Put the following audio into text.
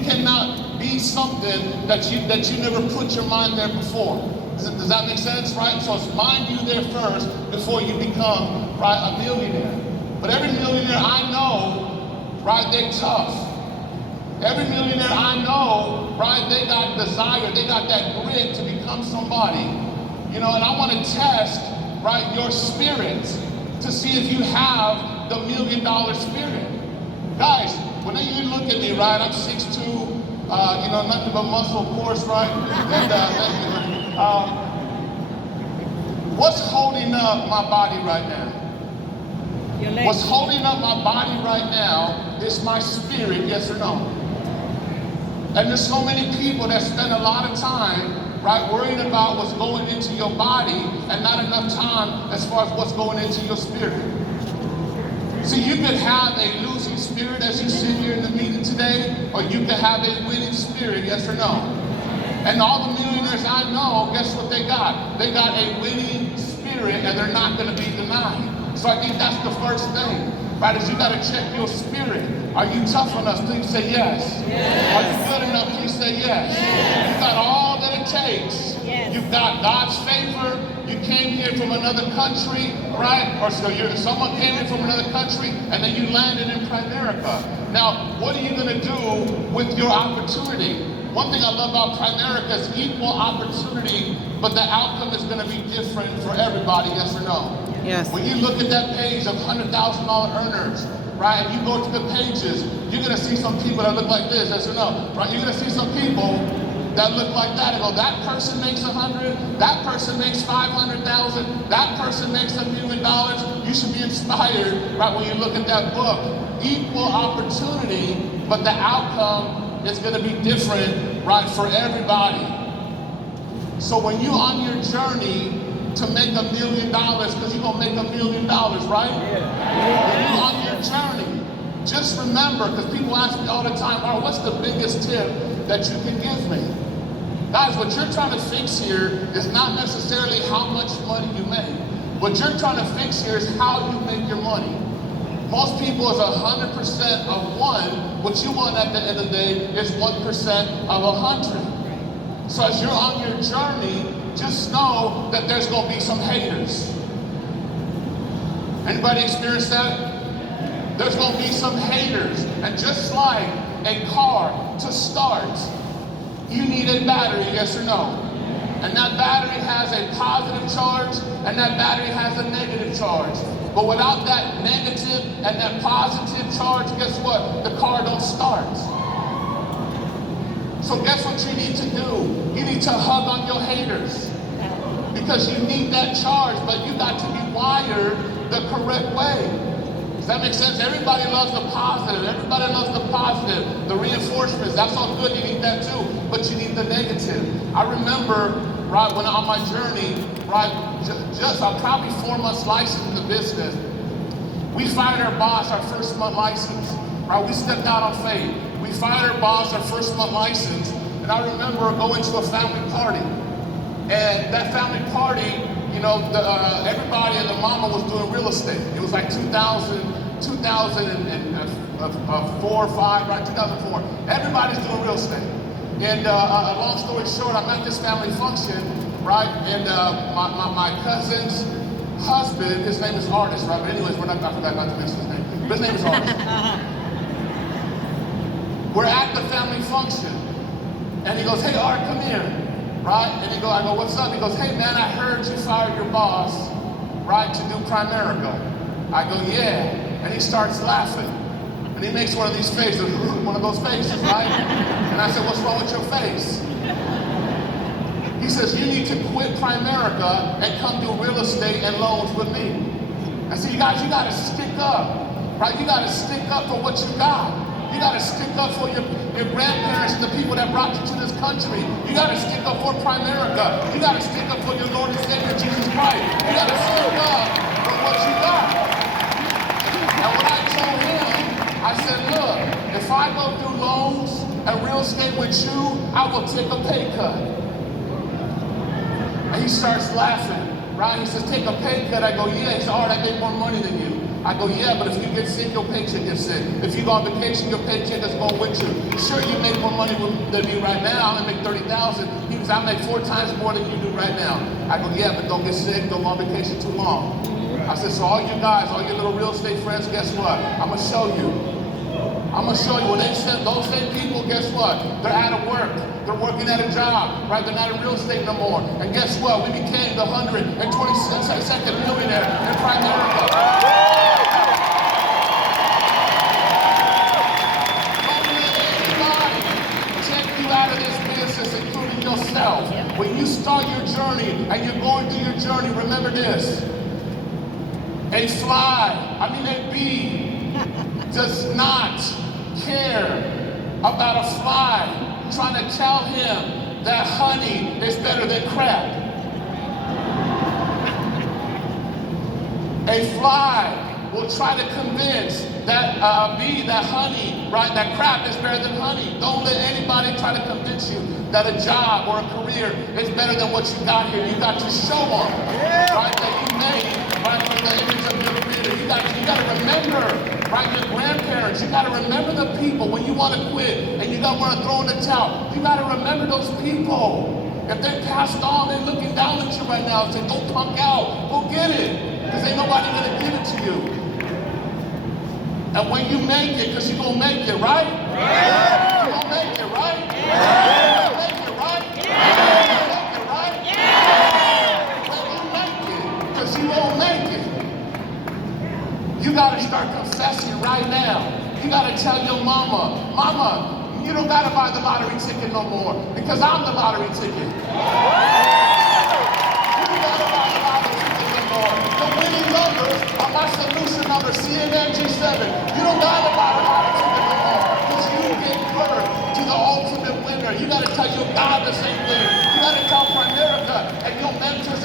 You cannot be something that you never put your mind there before. Does that make sense, right? So it's mind you there first before you become, right, a millionaire. But every millionaire I know, right, they're tough. Every millionaire I know, right, they got desire, they got that grit to become somebody. You know, and I want to test, right, your spirit to see if you have the $1 million spirit. Guys, when you look at me, right, I'm 6'2", you know, nothing but muscle, of course, right? And what's holding up my body right now? Your legs. What's holding up my body right now is my spirit, yes or no? And there's so many people that spend a lot of time, right, worrying about what's going into your body and not enough time as far as what's going into your spirit. See, you could have a losing spirit as you sit here in the meeting today, or you could have a winning spirit, yes or no? And all the millionaires I know, guess what they got? They got a winning spirit, and they're not going to be denied. So I think that's the first thing, right, is you got to check your spirit. Are you tough enough? Please say yes. Yes. Are you good enough? Please say yes. Yes. You got all that it takes. Yes. You've got God's favor. You came here from another country, right? Or so someone came in from another country, and then you landed in Primerica. Now, what are you going to do with your opportunity? One thing I love about Primerica is equal opportunity, but the outcome is going to be different for everybody, yes or no? Yes. When you look at that page of $100,000 earners, right, and you go to the pages, you're going to see some people that look like this, yes or no? Right? You're going to see some people that look like that and go, that person makes 100, that person makes 500,000, that person makes $1 million. You should be inspired, right, when you look at that book. Equal opportunity, but the outcome is going to be different, right, for everybody. So when you're on your journey to make $1 million, because you're going to make $1 million, right? Yeah. When you're on your journey, just remember, because people ask me all the time, oh, what's the biggest tip that you can give me? Guys, what you're trying to fix here is not necessarily how much money you make. What you're trying to fix here is how you make your money. Most people is 100% of one. What you want at the end of the day is 1% of 100. So as you're on your journey, just know that there's going to be some haters. Anybody experience that? There's going to be some haters. And just like a car to start, you need a battery, yes or no? And that battery has a positive charge, and that battery has a negative charge. But without that negative and that positive charge, guess what? The car don't start. So guess what you need to do? You need to hug on your haters. Because you need that charge, but you got to be wired the correct way. Does that make sense? Everybody loves the positive. Everybody loves the positive. The reinforcements, that's all good. You need that too. But you need the negative. I remember, right, when on my journey, right, I'm probably 4 months licensed in the business. We fired our boss our first month license. Right, we stepped out on faith. We fired our boss our first month license. And I remember going to a family party. And that family party, you know, everybody and the mama was doing real estate. It was like 2004 or 5, right? 2004. Everybody's doing real estate. And a long story short, I'm at this family function, right? And my cousin's husband, his name is Artist, right? But anyways, I forgot not to mention his name. But his name is Artist. We're at the family function. And he goes, hey, Art, come here. Right? And I go, what's up? He goes, hey man, I heard you fired your boss, right, to do Primerica. I go, yeah. And he starts laughing. And he makes one of these faces, one of those faces, right? And I said, what's wrong with your face? He says, you need to quit Primerica and come do real estate and loans with me. I said, you guys, you gotta stick up, right? You gotta stick up for what you got. You gotta stick up for your grandparents and the people that brought you to this country. You gotta stick up for Primerica. You gotta stick up for your Lord and Savior, Jesus Christ. You gotta stick up for what you got. And when I told him, I said, look, if I go do loans and real estate with you, I will take a pay cut. And he starts laughing, right? He says, take a pay cut. I go, yeah. He said, all right, I make more money than you. I go, yeah, but if you get sick, your paycheck gets sick. If you go on vacation, your paycheck is going with you. Sure, you make more money than me right now. I make $30,000. He goes, I make 4 times more than you do right now. I go, yeah, but don't get sick, don't go on vacation too long. I said, so all you guys, all your little real estate friends, guess what? I'm gonna show you. I'm gonna show you. When they said those same people, guess what? They're out of work. They're working at a job, right? They're not in real estate no more. And guess what? We became the 122nd millionaire in Primerica. Don't let anybody check you out of this business, including yourself. When you start your journey and you're going through your journey, remember this. A bee does not care about a fly trying to tell him that honey is better than crap. A fly will try to convince that bee that honey, right, that crap is better than honey. Don't let anybody try to convince you that a job or a career is better than what you got here. You got to show them, right, that you made, right, from the image of your creator. You got to remember, right, your grandparents. You got to remember the people when you want to quit and you don't want to throw in the towel. You got to remember those people. If they passed on, they're looking down at you right now and say, don't punk out, go get it, because ain't nobody gonna give it to you. And when you make it, because you're gonna make it, right? Yeah. You're gonna make it, right? Yeah. You're gonna make it, right? Yeah. You're gonna make it, right? Yeah. When you make it, because you won't make it, you gotta start confessing right now. You gotta tell your mama, you don't gotta buy the lottery ticket no more, because I'm the lottery ticket. You don't gotta buy the lottery ticket no more. The winning numbers are my solution number, CNNG7. You don't gotta buy the lottery ticket no more, because you get birth to the ultimate winner. You gotta tell your God the same thing. You gotta tell Primerica and your mentors